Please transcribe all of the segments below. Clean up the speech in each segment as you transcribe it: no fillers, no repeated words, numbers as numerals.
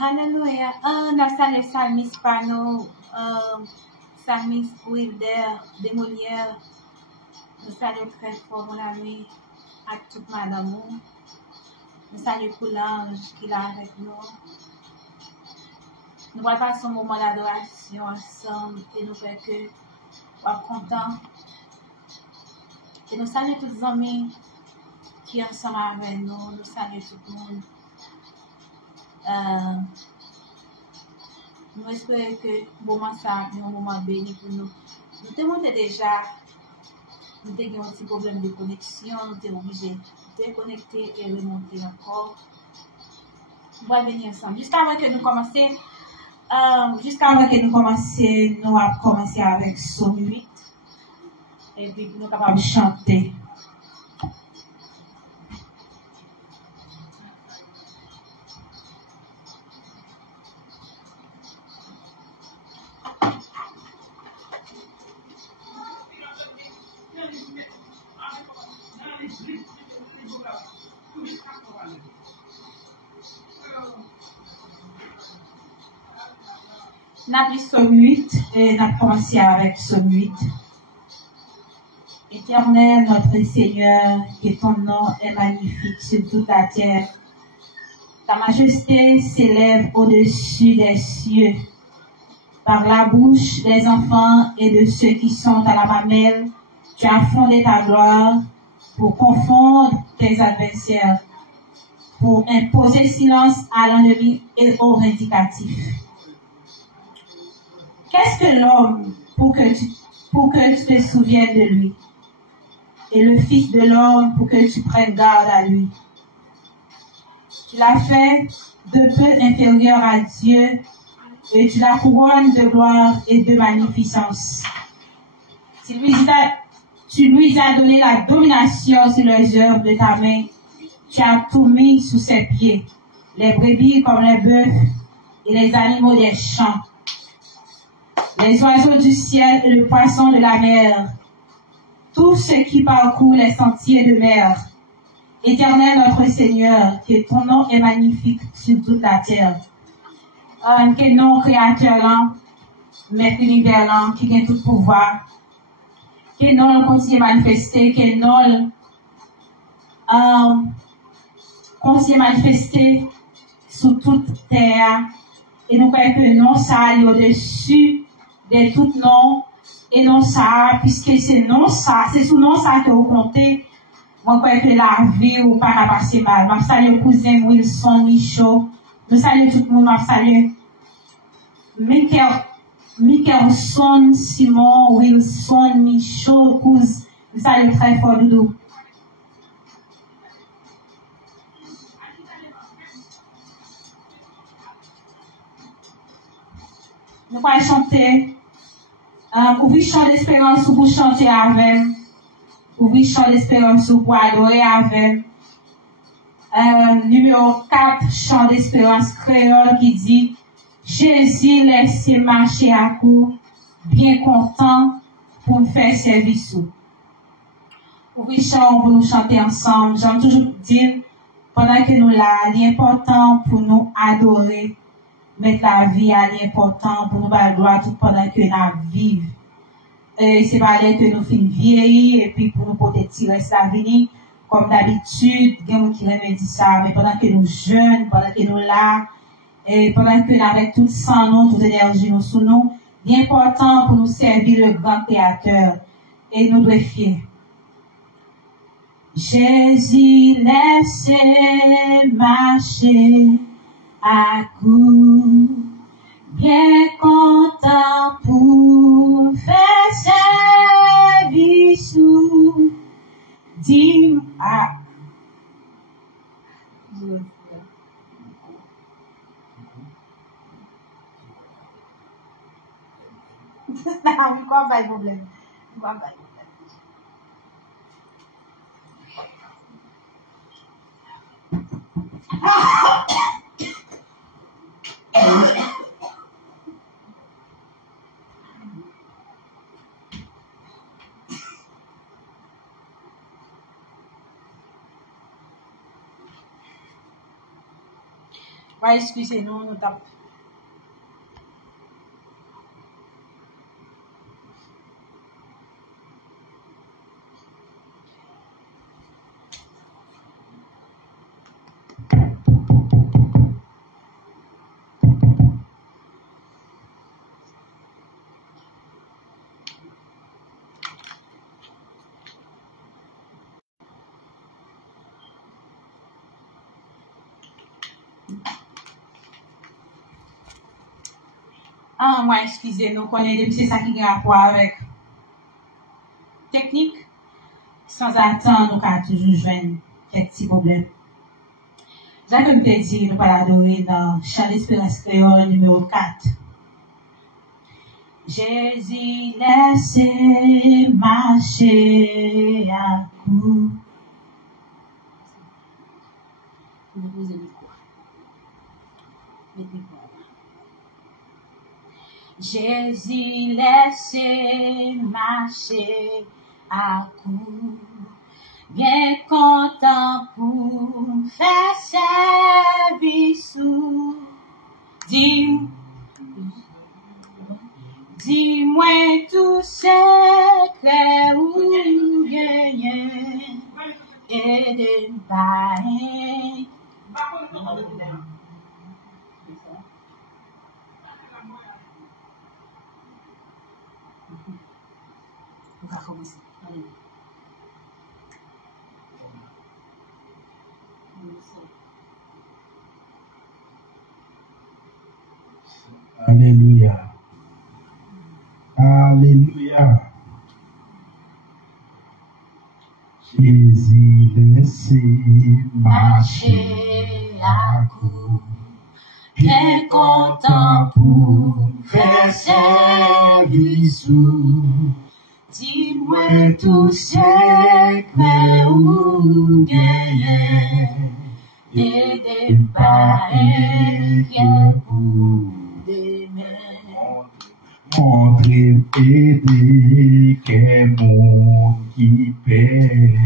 Hallelujah. Nasa le psalmiste Pano, psalmiste Wilder, démoniaire. Nous saluons très fort mon ami, à toute madame. Nous saluons pour l'ange qui est là avec nous. Nous allons passer un moment d'adoration ensemble et nous faisons que nous sommes contents. Et nous saluons tous les amis qui sont ensemble avec nous. Nous saluons tout le monde. Nous espérons que le moment ça est un moment béni pour nous. Nous avons déjà un petit problème de connexion, nous sommes obligés de déconnecter et remonter encore. On va venir ensemble. Juste avant que nous commencions, nous allons commencer avec Psaume 8 et puis nous sommes capables de chanter. Nous avons Psaume 8 et nous avons commencé avec Psaume 8. Éternel, notre Seigneur, que ton nom est magnifique sur toute la terre. Ta majesté s'élève au-dessus des cieux. Par la bouche des enfants et de ceux qui sont à la mamelle, tu as fondé ta gloire pour confondre tes adversaires, pour imposer silence à l'ennemi et aux vindicatifs. Qu'est-ce que l'homme pour que tu te souviennes de lui? Et le Fils de l'homme pour que tu prennes garde à lui? Tu l'as fait de peu inférieur à Dieu et tu la couronnes de gloire et de magnificence. Tu lui as donné la domination sur les œuvres de ta main. Tu as tout mis sous ses pieds, les brebis comme les bœufs et les animaux des champs, les oiseaux du ciel et le poisson de la mer, tous ceux qui parcourent les sentiers de mer. Éternel notre Seigneur, que ton nom est magnifique sur toute la terre. Que non créateur là, maître univers là, qui a tout pouvoir, que non continue manifester, que non continue manifester sous toute terre. Et nous croyons que non ça est au-dessus de tout nom. Et non ça, puisque c'est non ça, c'est sous non ça que vous comptez. Moi, crois que la vie ou pas passer mal. Je salue cousin Wilson Michaud. Je salue tout le monde. Je salue Michelson Simon Wilson Michaud. Je salue très fort, Doudou. Nous allons chanter. Ouvrez chant d'espérance pour chanter avec. Ouvrez chant d'espérance pour adorer avec. Numéro 4, chant d'espérance créole qui dit Jésus laisse marcher à coup, bien content pour nous faire service. Ouvrez chant pour nous chanter ensemble. J'aime toujours dire, pendant que nous là, l'important pour nous adorer. Mettre la vie à l'important pour nous faire gloire tout pendant que nous vivons. C'est pas là que nous finissons vieillir et puis pour nous peut-être tirer ça venir. Comme d'habitude, il y a des gens qui aiment dire ça, mais pendant que nous jeunes, pendant que nous là, et pendant que nous avec tout sang, nous, toute énergie nous sous nous, l'important pour nous servir le grand créateur. Et nous devons fier. Jésus laisse marcher à coup, bien content pour faire service. Dis à não, qual vai o problema? Qual vai? Vai, excusez-nous, nous tapons. Ah, moi, excusez-nous, connaissez c'est ça qui a rapport avec technique. Sans attendre, nous avons toujours joindre quelques petits problèmes. J'avais me dire, nous allons adorer dans Chant d'espérance créole numéro 4. Jésus laisse marcher à coup. Jésus laisse marcher à coup, bien content pour faire service. Dis-moi tout secret ou gagne et de bailler. On va commencer. Allez. Alléluia. Alléluia. Jésus laisse marcher à coup, bien content pour faire service. Dis-moi tout secret ou gagne et des pareils pour demain. Montrer aider quel monde qui paie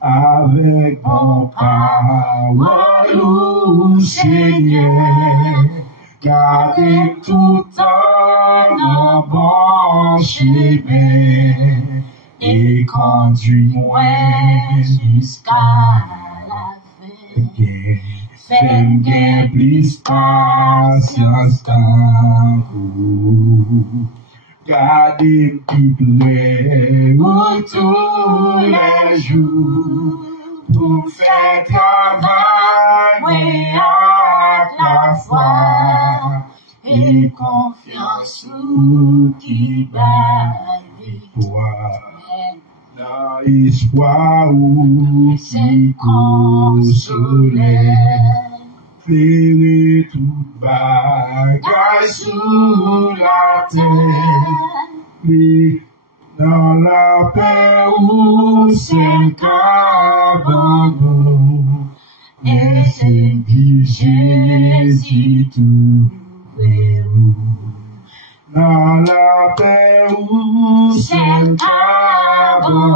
avec mon parole au Seigneur. Gardez tout en bon chemin et conduis-moi jusqu'à la fin. Fais que plus patience qu'à vous. Gardez tout près tous les jours. Pour faire travail à la foi et confiance qui bat victoire. Dans l'espoir où qui consolait, flérer toute bagaille sous la terre, mais dans la paix où c'est qu'abandon, et c'est qui Jésus trouvé où. Dans la paix où c'est qu'abandon,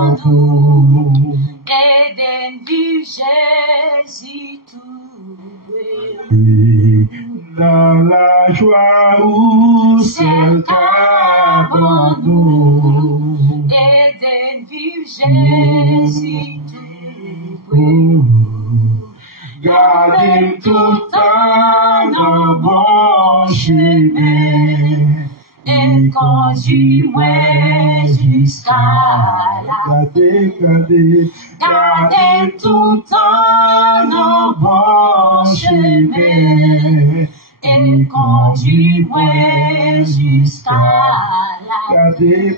et d'un but Jésus trouvé. Dans la joie où c'est qu'abandon, et d'un but Jésus trouvé. Gardez tout temps dans bon chemin et conduis-moi jusqu'à la Gardez tout temps dans bon chemin et conduis-moi jusqu'à la Gardez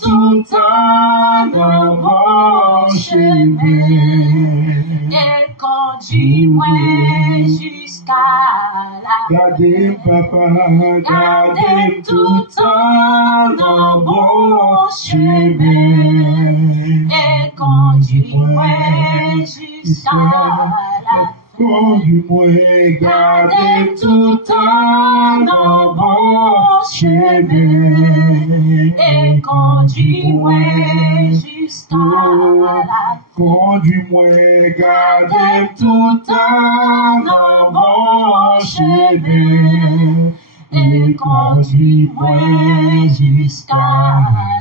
tout temps dans bon chemin et conduis-moi jusqu'à la Gardez papa, gardez tout temps dans bon chemin et conduis-moi jusqu'à la Conduis-moi, gardez tout temps dans bon chemin et conduis-moi jusqu'à la Conduis-moi, gardez tout temps dans bon chemin et conduis-moi jusqu'à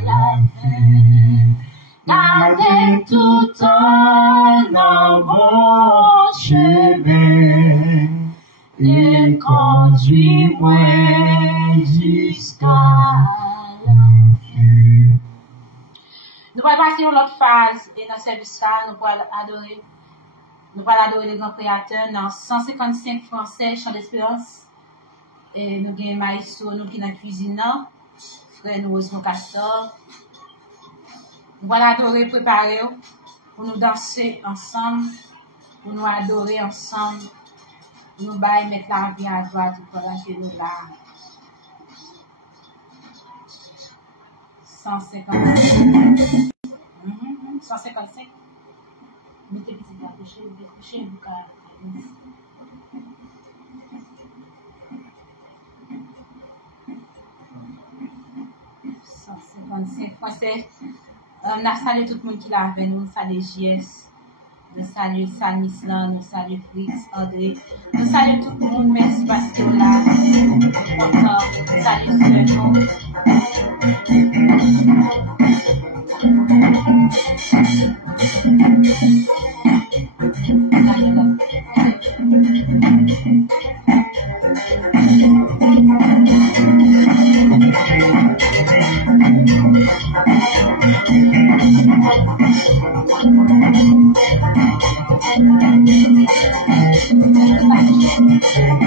la fin. Gardez tout temps dans bon chemin et conduis-moi jusqu'à la fin. Nous allons passer à l'autre phase et dans ce service-là, nous allons adorer les grands créateurs dans 155 français, chant d'espérance. Et nous avons Maïso, nous qui dans la cuisine, frère nous Osmo Castor. Nous allons adorer, préparer pour nous danser ensemble, pour nous adorer ensemble, pour nous mettre la vie à droite pendant que nous là. 155. 155. Mettez petit la coucher, vous pouvez. 155 français. On a salué tout le monde qui l'a avec nous. Nous saluons JS. Nous saluons Sanislan. Nous saluons Fritz, André. Nous saluons tout le monde. Merci parce que là, nous saluons Sœur.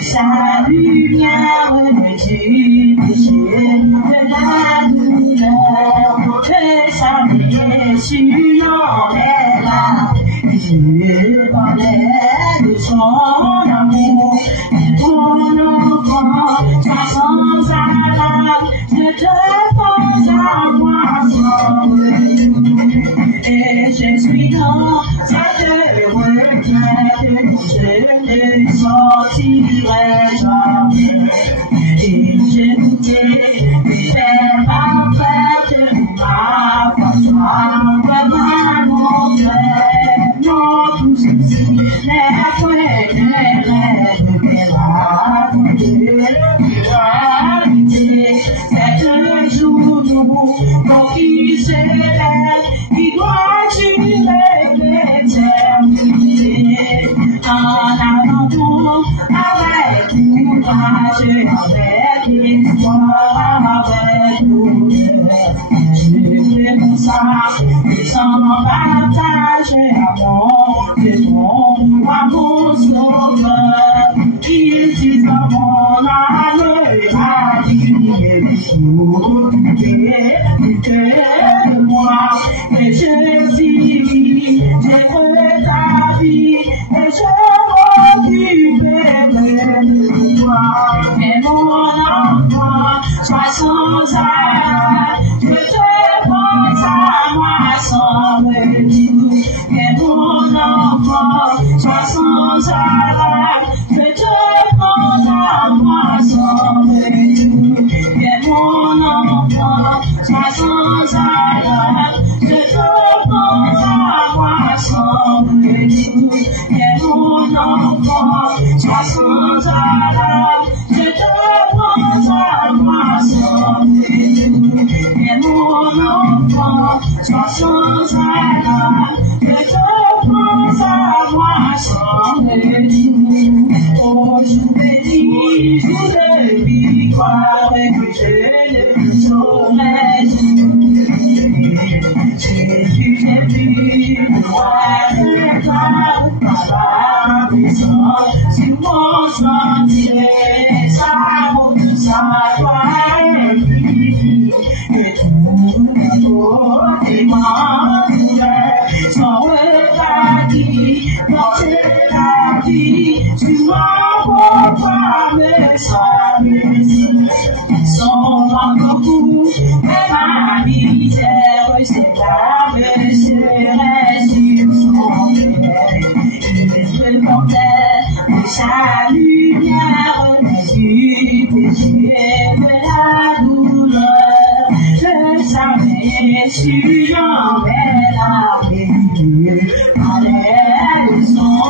Sa lumière, le Dieu, de la douleur. de son amour. Et mon enfant, sois sans alarme, je te pense à moi sans retour. Et je suis dans cette retraite, je ne sortirai jamais. Et je ne t'ai pas fait de ma façon, vraiment mon frère, mon souci, les fouets, les rêves, c'est un jour pour qui s'élève, qui doit durer l'éternité. En attendant, avec courage, avec espoir, avec douleur, je fais mon sang, et sans partage, à mon sauveur, il dit dans mon âme, la vie de moi, et je vis, j'ai ta vie, et je m'occupe de toi. Mais mon enfant, sois sans arrêt, je te pense à moi sans retour. Mais mon enfant, sois sans arrêt, je te pense à moi sans retour. Mais mon enfant, sois sans arrêt, je te pense à moi sans retour. Mais mon enfant, sois sans arrêt, je te pense à moi sans retour. Mais mon enfant, sois sans arrêt, je te pense à moi sans retour. Oh, je bénis, jour de victoire, que je ne saurais oublier. Jésus, j'ai vu le roi de gloire, par la puissance sur mon sentier, sa route, sa gloire est vive, et tout le beau témoin sont repartis, porter la vie, tu m'as proclamé sa mission. Son beaucoup, mais ma misère, c'est grave, serait sur son père. Il répondait de sa lumière, du péché, de la douleur, le savait sur la vérité, allait de son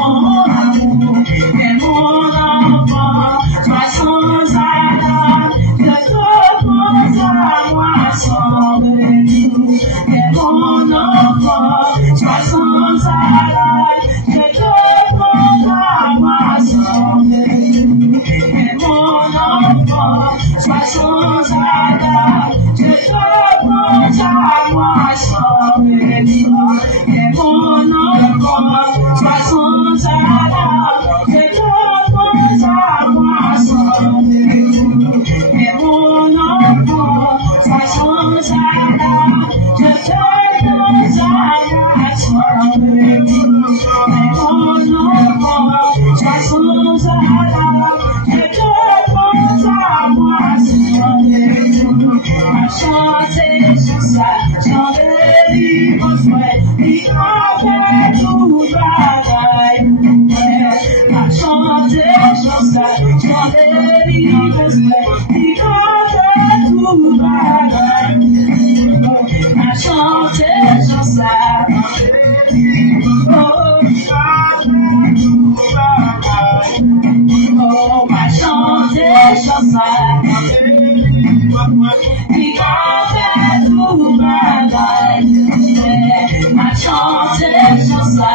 amour. Mais mon enfant, sois sans alarme, je te pense à moi sans retour. Mais mon enfant, sois sans alarme, je te pense à moi sans retour. Mais mon enfant, sois sans alarme, je te pense à moi sans retour. Mais mon enfant, sois sans alarme, je te pense à moi sans retour. Mais mon enfant, sois sans alarme, je te pense à moi sans retour. Mais mon enfant, sois sans alarme, je te pense à moi sans retour. À chanter sur ça, chanter délivrance, ouais, il a fait tout travail. À chanter sur ça, chanter délivrance, ouais, il a fait tout travail. À chanter sur ça, oh, chanter tout travail. Oh, à chanter sur ça, il a fait tout travail. À chanter sur ça,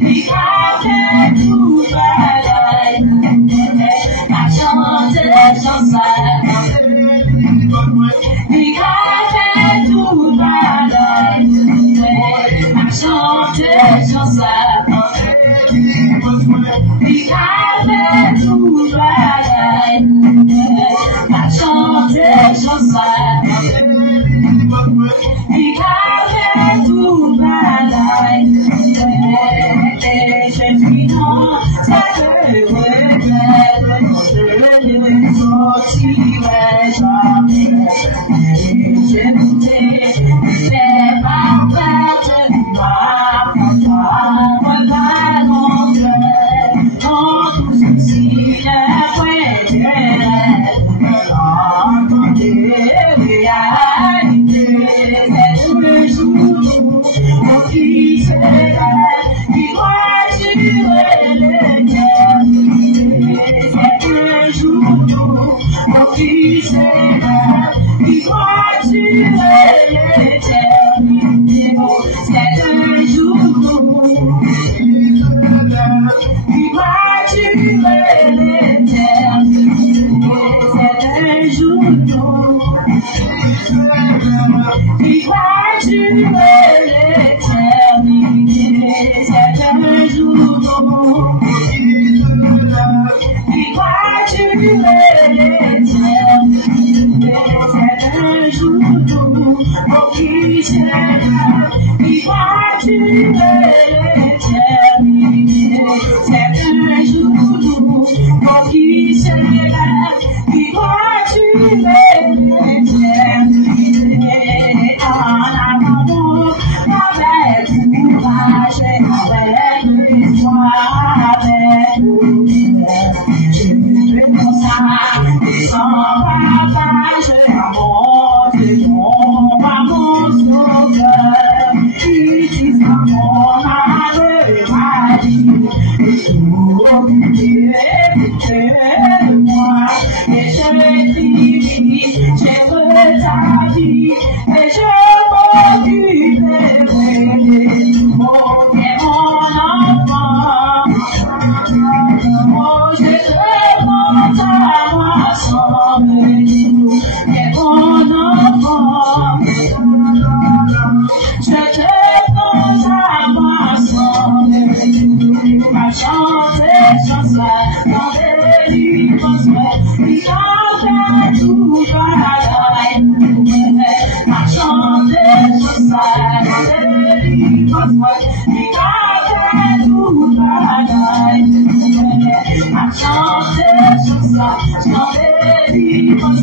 il a fait tout travail. À chanter sur ça, il a fait tout travail. À chanter sur ça, il a fait tout travail. À chanter sur ça, il a fait tout travail. de moi. Et je dis, j'aime ta vie, et je m'occuperai. Oh, t'es mon enfant. Oh, je te demande à moi sans me dire, t'es mon enfant. Je te demande à moi sans me dire, ma chance est chanceux, dans des livres, il a fait tout pareil. Ma chance est chanceux, dans des livres, il a fait tout pareil. Ma chance est chanceux, dans des livres,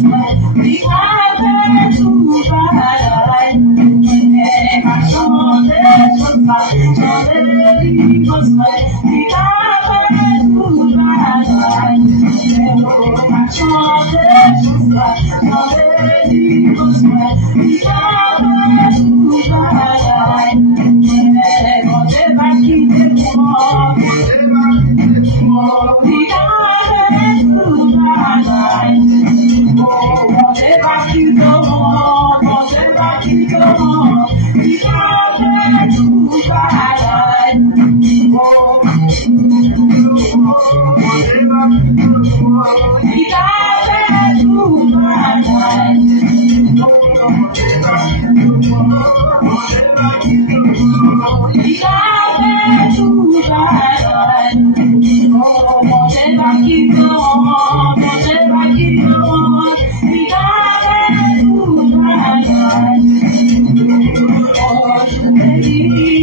il a fait tout pareil. Ma chance est chanceux, dans des livres, il a fait tout pareil. Ma chance est chanceux, dans des livres, il a fait tout pareil. Quand j'ai pas quitté moi, il a fait tout pareil. Quand j'ai pas quitté moi, quand j'ai pas quitté moi, il a fait tout pareil. Il a fait tout pareil. Il a fait tout pareil. Oh, quand j'ai pas quitté moi, quand j'ai pas quitté moi, il a fait tout pareil. Oh, je me dis,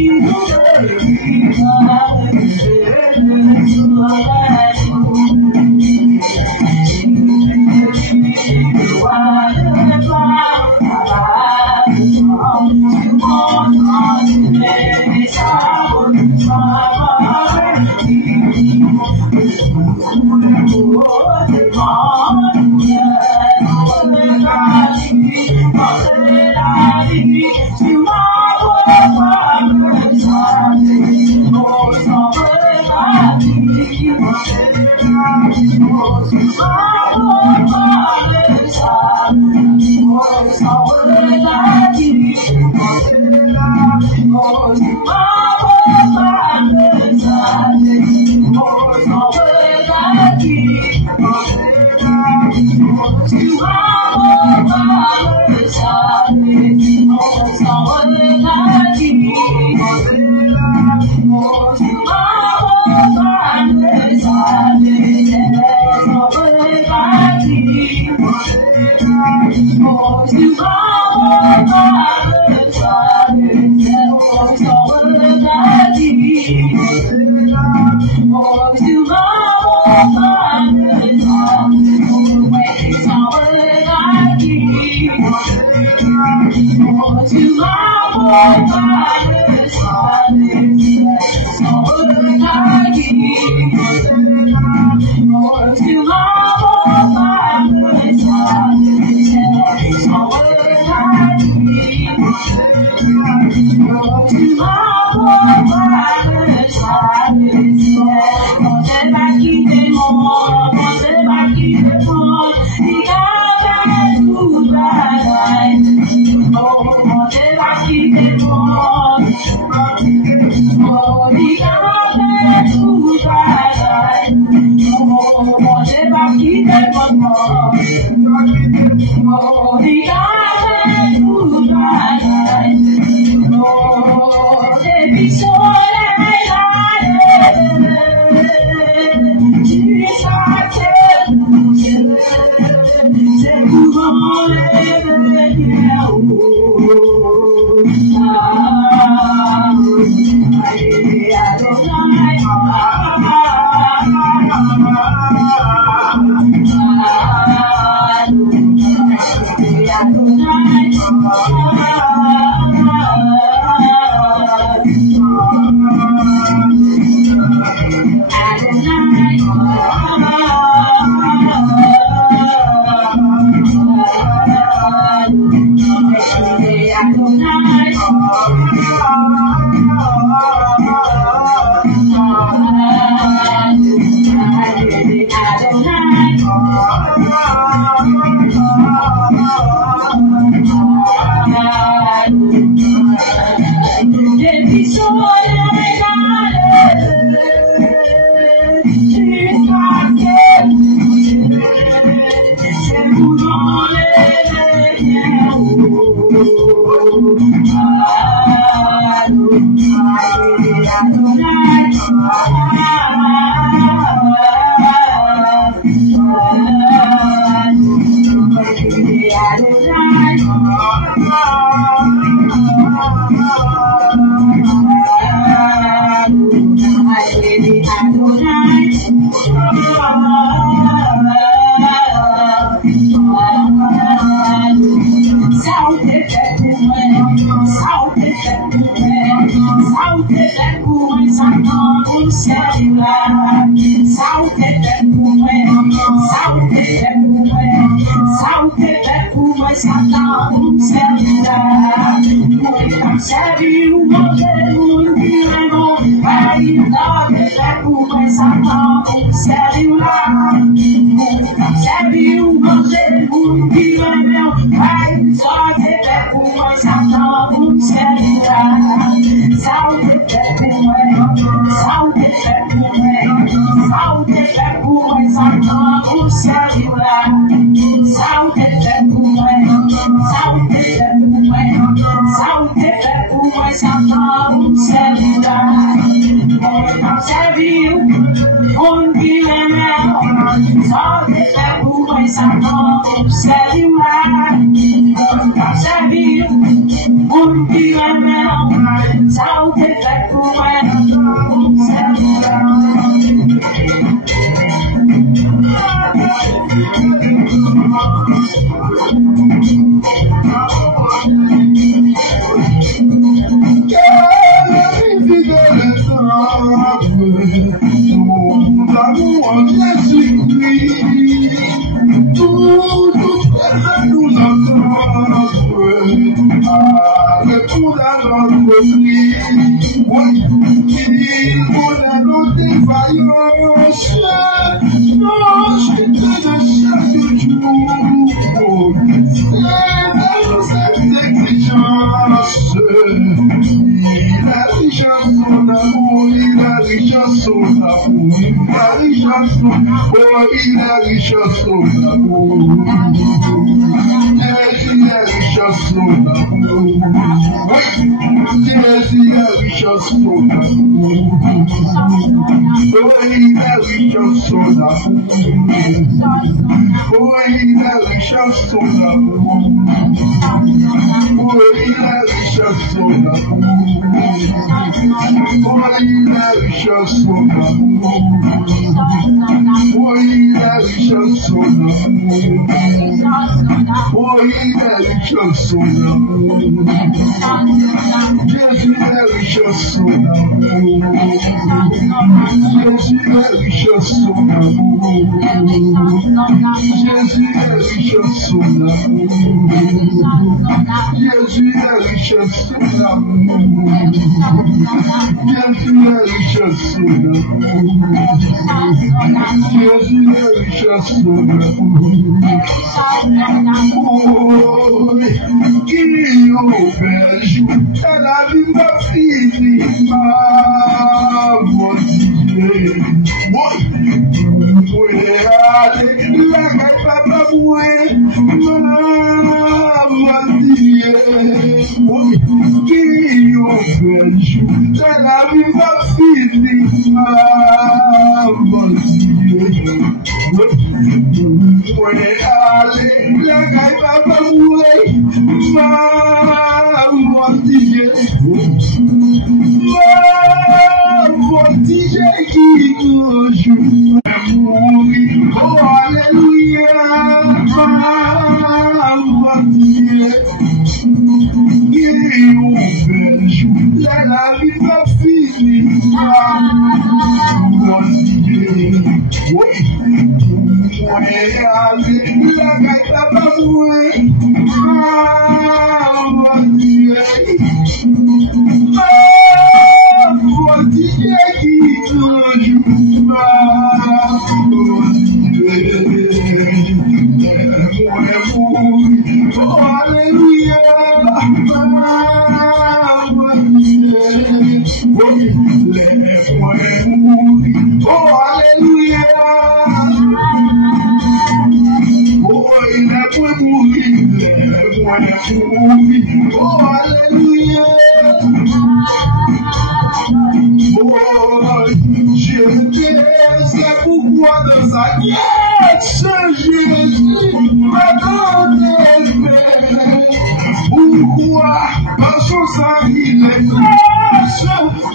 Pourquoi? Parce que ça, il est grâce,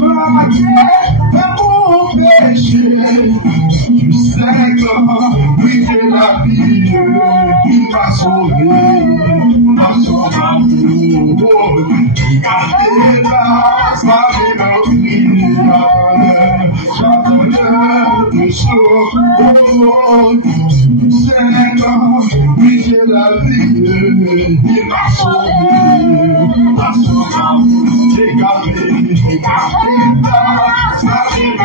ma terre, et mon sang briller la vie, il m'a sauvé, par son amour, gardez la salut, j'attendais de sauver, Seigneur, briller la vie, il m'a sauvé, par son amour, gardez la salut,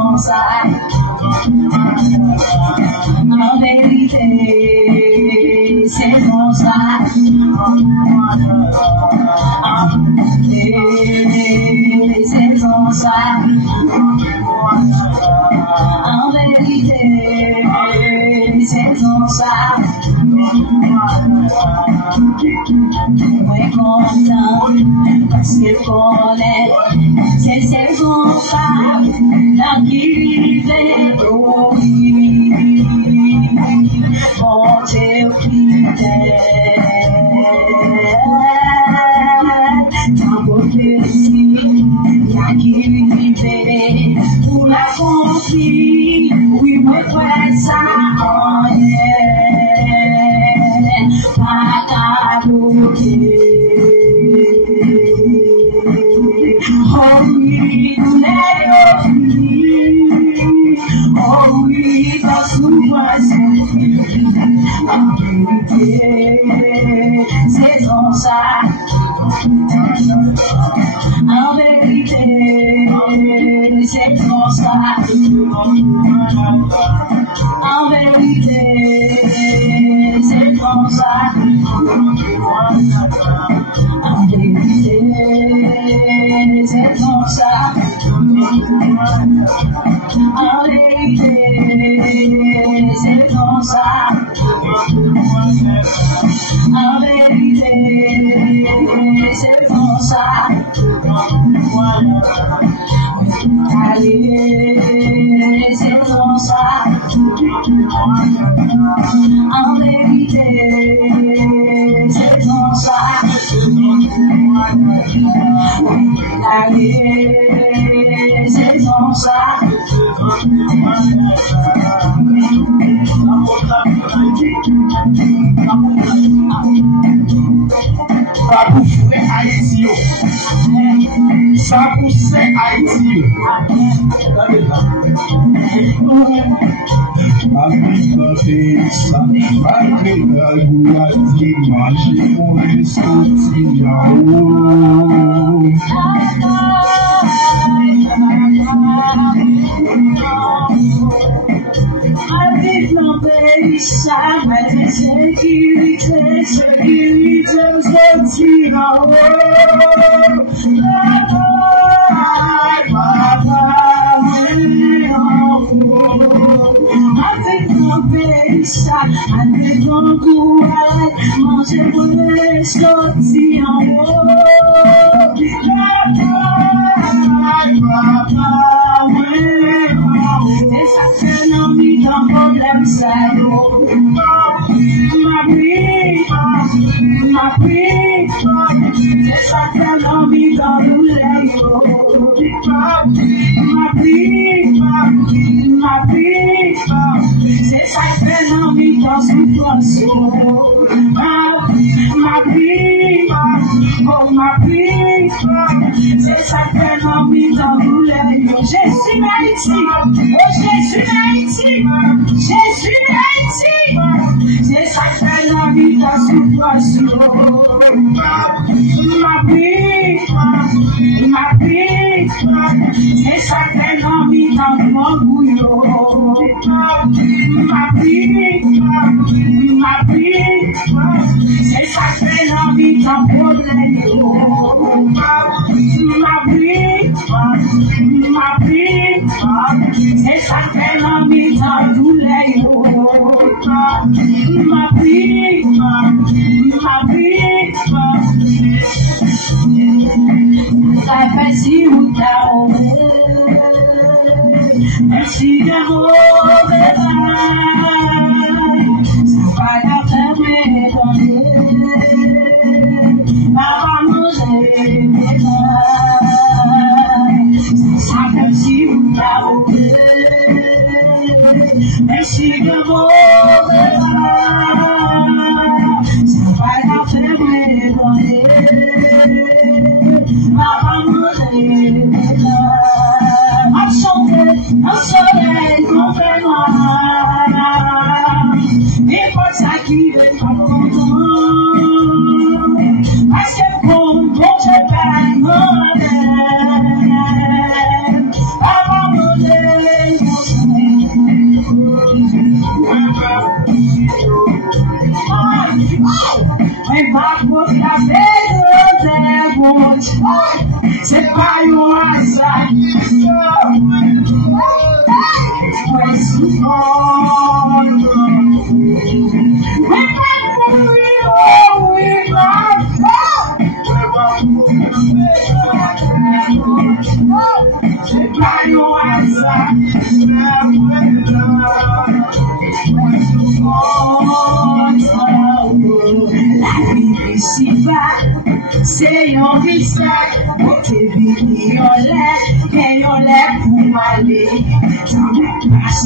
saison ça. En vérité, saison ça. En vérité, saison ça. En vérité, saison ça. Moi content parce que connaît cette saison ça. Dans qui vivait bon Dieu fidèle. Tant beauté ici, dans qui vivait pour la confie. Oui, moi crois ça en elle. Pas cadeau. Saison ça. En vérité, saison ça. En vérité, saison ça. En vérité, saison ça. En vérité, saison ça. En vérité, c'est comme ça. Allez, c'est comme ça. En vérité, c'est comme ça. Allez, c'est comme ça. Ça pousserait Haïti. Ça pousserait Haïti. Malgré ça, malgré la gouladie, manger mon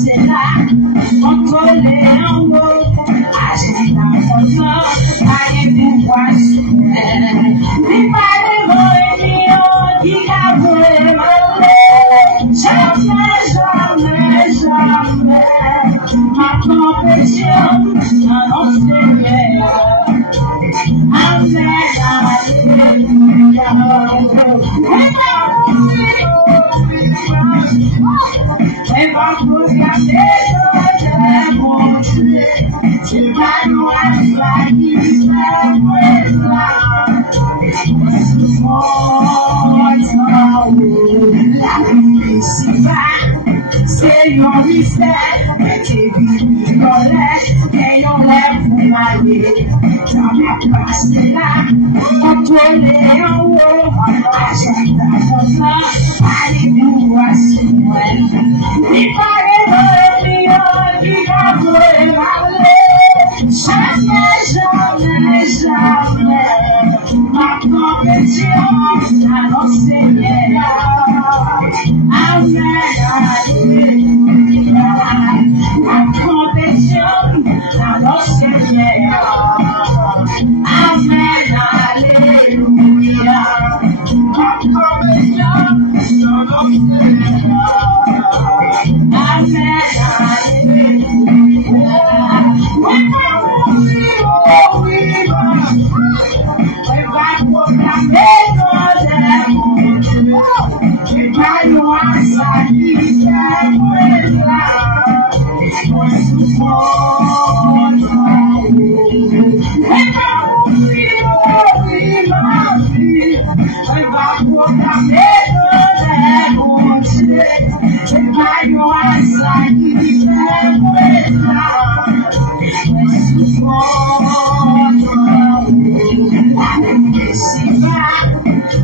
passer là, contrôler en haut, agir dans ton nom, aller pouvoir soumettre. Lui parler vos millions, qui a volé jamais, jamais, jamais, ma compétition, non Seigneur. Amen, alléluia. Et va vous garder dans mon Dieu. C'est pas nous à la vie, c'est là. C'est un mystère, mais t'es venu dans l'air, et on lève pour m'aller. Dans la place de là, contrôler en haut, agir dans ton sang, allez nous voici moi. Il paraît dans le million, qui va voler parler. Jamais, jamais, jamais, ma compétition, à nos Seigneur. Amen, alléluia. Ma compétition, à nos Seigneur. Amen, alléluia. Ma compétition, à nos Seigneur. Amen, alléluia.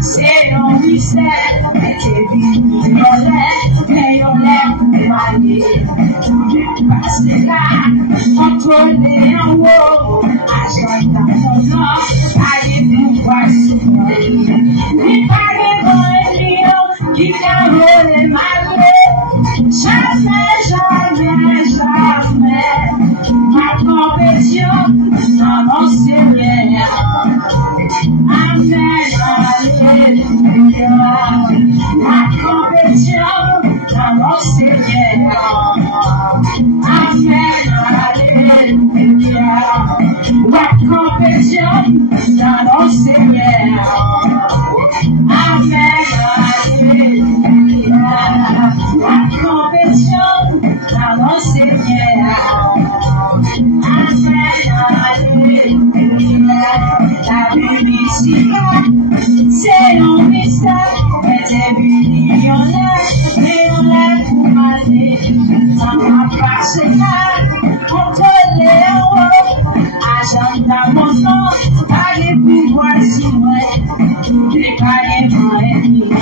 C'est un mystère, mais t'es venu dans l'air, mais on lève pour aller. Passer là, contrôler en haut, agir dans ton nom, aller pouvoir soulever. Il paraît dans un lion qui t'a volé malgré. Jamais, jamais, jamais, ma compétition dans mon Seigneur. Amen, alléluia. Ma compétition dans mon Seigneur. Amen, alléluia. Ma compétition dans mon Seigneur. Amen, alléluia. Ma compétition dans mon Seigneur. Amen, alléluia. La publicité, c'est un mystère, mais t'es millionnaire, mais on lève pour aller. Ça m'a passé là, contrôler en haut, agent dans mon sang, aller pouvoir soumettre. Les carrément ennemis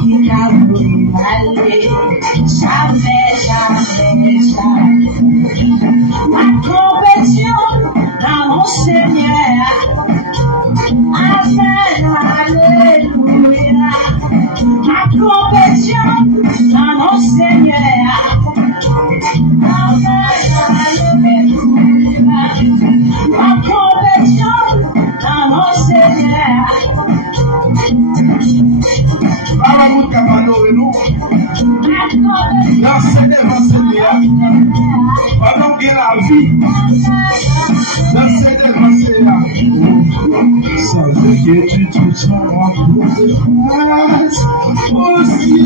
qui t'a voulu aller. Jamais, jamais, jamais. Ma compétition dans mon Seigneur. Amen, alléluia. Ma compétition dans mon Seigneur. Amen, alléluia. Ma compétition dans mon Seigneur. La Seigneur va Seigneur. Pendant qu'il a la vie, la Seigneur va Seigneur. Ça veut que tu touches mon aussi.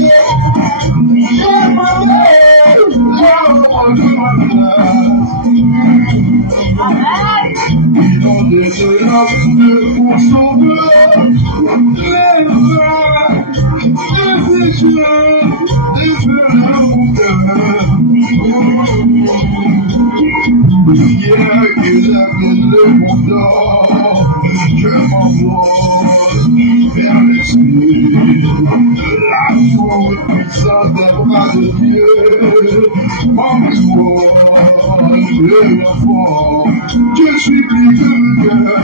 Je suis plus que le gars.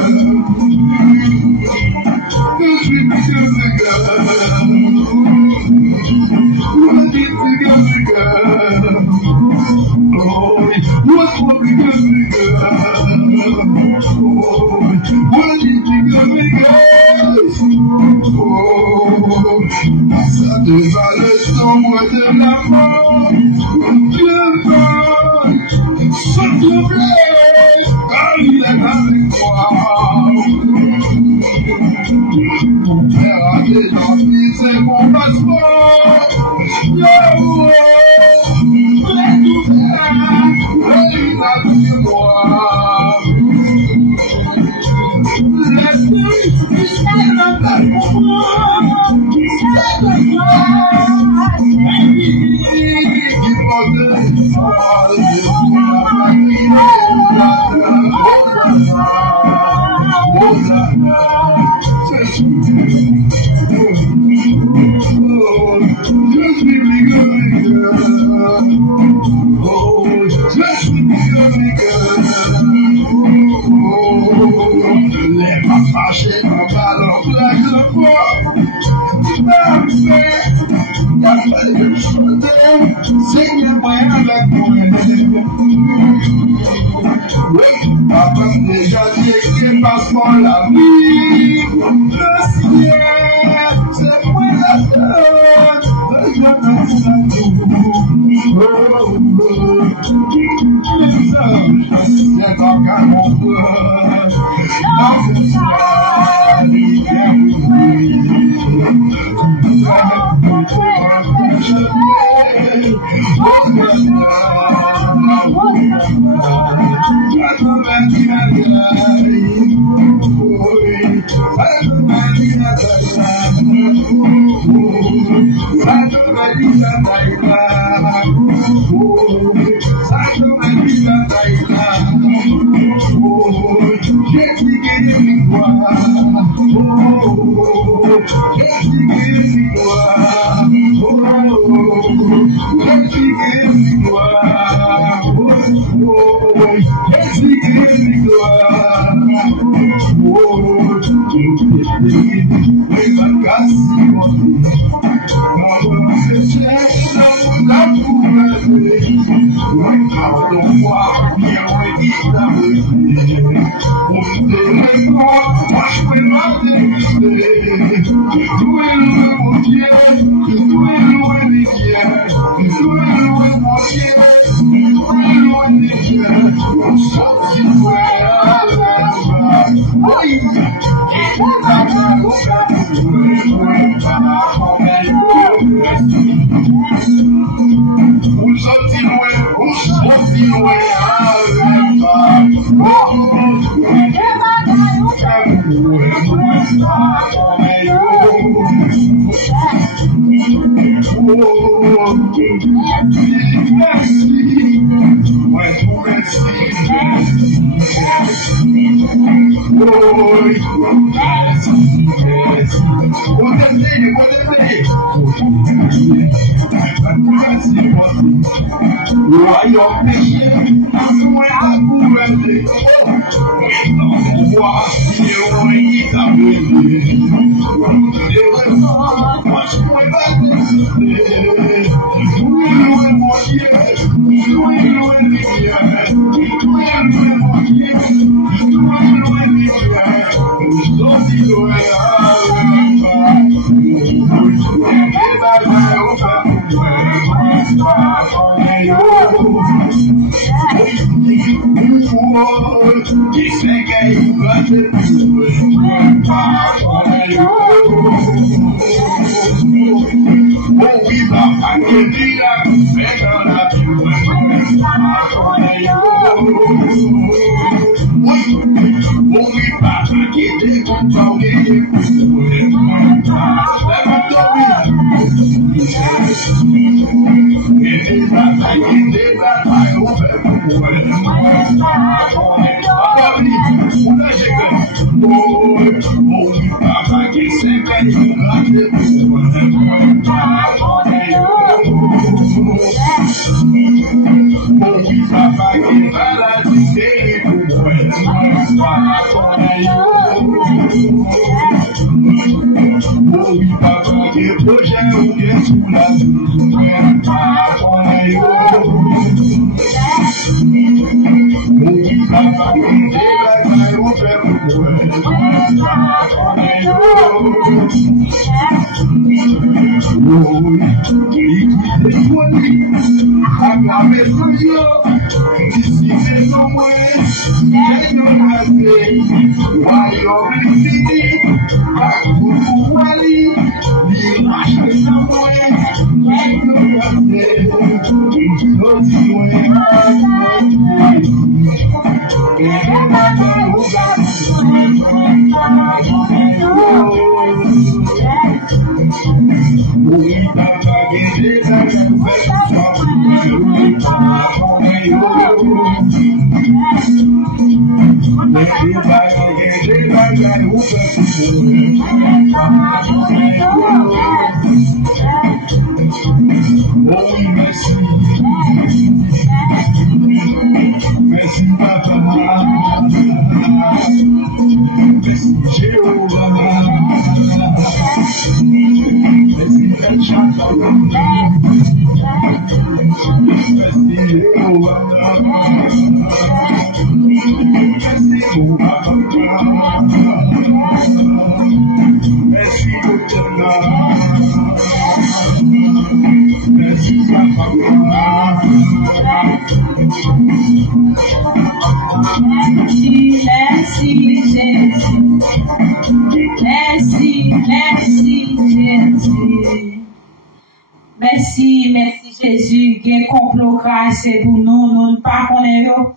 Merci Jésus, qui est complot grâce pour nous, nous ne pas connaître,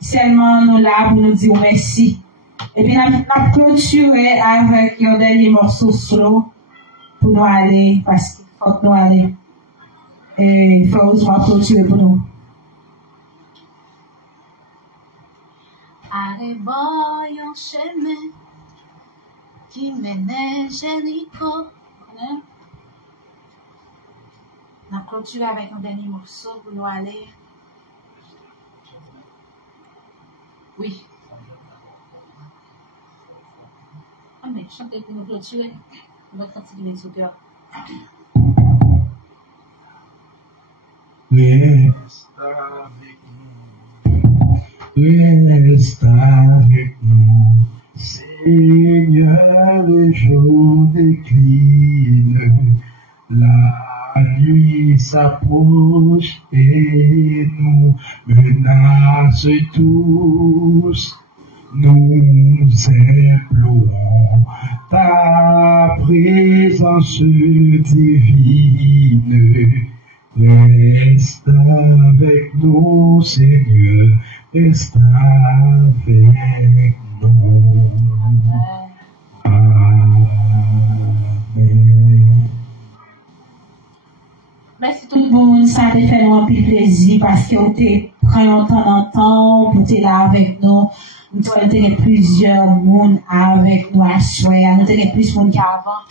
seulement nous là pour nous dire merci. Et puis, nous avons clôturé avec un dernier morceau slow pour nous aller, parce qu'il faut que nous aller. Et il faut aussi clôturer pour nous. Allez, boy, en chemin qui mène Jéricho. On a clôturé avec un dernier morceau pour nous aller. Oui. Ah, mais chantez pour nous clôturer. On va continuer sous cœur. Reste avec nous, Seigneur, le jour décline, la nuit s'approche et nous menace tous. Nous implorons ta présence divine. Reste avec nous, Seigneur, reste avec nous. Amen. Merci tout le monde, ça te fait un peu plaisir parce que vous te prenez en temps pour être là avec nous. Nous avons plusieurs monde avec nous à soir, nous avons plus de monde qu'avant.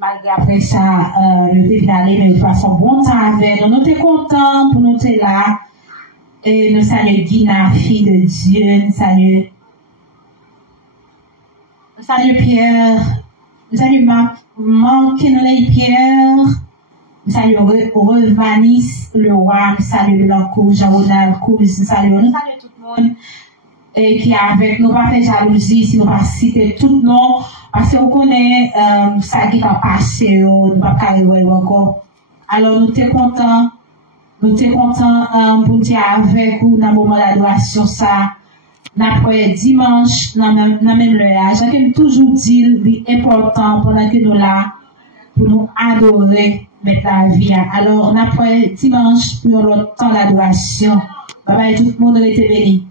Malgré après ça, le début d'aller, mais de façon bon temps avec nous. Nous sommes contents pour nous être là. Et nous saluons Guina, fille de Dieu. Nous saluons Pierre. Nous saluons Marc, Pierre. Nous saluons Revanis, le roi. Nous saluons Blanco, Jean-Ronald, Couz. Nous saluons tout le monde. Et qui est avec nous, pas faire jalousie, si nous pas citer tout le nom, parce qu'on connaît, ça qui va passer, nous pas carrément encore. Alors, nous sommes contents, pour dire avec vous, dans le moment d'adoration, ça, d'après dimanche, dans même l'heure. J'aime toujours dire, l'important pendant que nous là, pour nous adorer, mettre la vie. Alors, d'après dimanche, pour l'autre temps d'adoration. Bye bye, tout le monde, été béni.